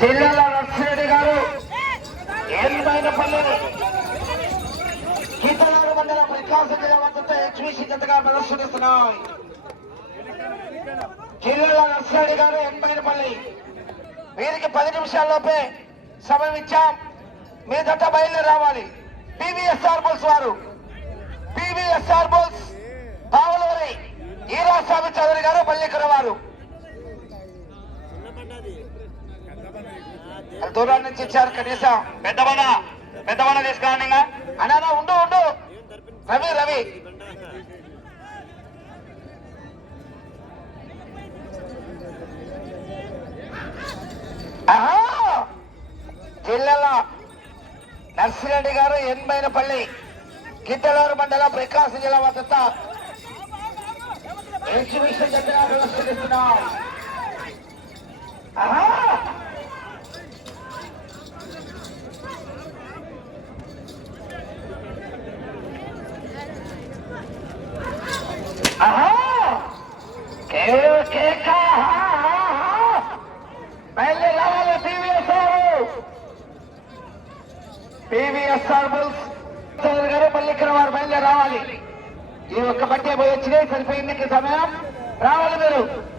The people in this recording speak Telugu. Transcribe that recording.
జిల్లాల నర్సిరెడ్డి గారు ఎనిమిదైనపల్లి గీతలారు మండల ప్రకాశం జిల్లా మద్దతు ఎక్స్బిసి జతగా ప్రదర్శనిస్తున్నాయి జిల్లాల నర్సిరెడ్డి గారు ఎనిమిదైనపల్లి వీరికి పది నిమిషాల్లోపే సమయం ఇచ్చాం. మీ దట్ట బయలుదేరి రావాలి. పివిఎస్ఆర్ బోల్స్ వారు. పివిఎస్ఆర్ బోల్స్ పావులూరి ఈరా స్వామి చౌదరి గారు పల్లికుర వారు దూరం నుంచి ఇచ్చారు కనీసం. పెద్దవన పెద్దవన తీసుకురండి అనానా అన్నా ఉండు ఉండు. రవి రవి. జిల్లాలో నర్సిరెడ్డి గారు ఎనభైనపల్లి గిద్దలూరు మండలం ప్రకాశం జిల్లా వద్ద ఎగ్జిబిషన్ దగ్గర టీవీఎస్ఆర్ బుల్స్. గారు మళ్ళీ ఇక్కడ వారు బయలుదేరి రావాలి. ఈ ఒక్క బట్టే పోయి వచ్చినాయి సరిపోయింది సమయం. రావాలి మీరు.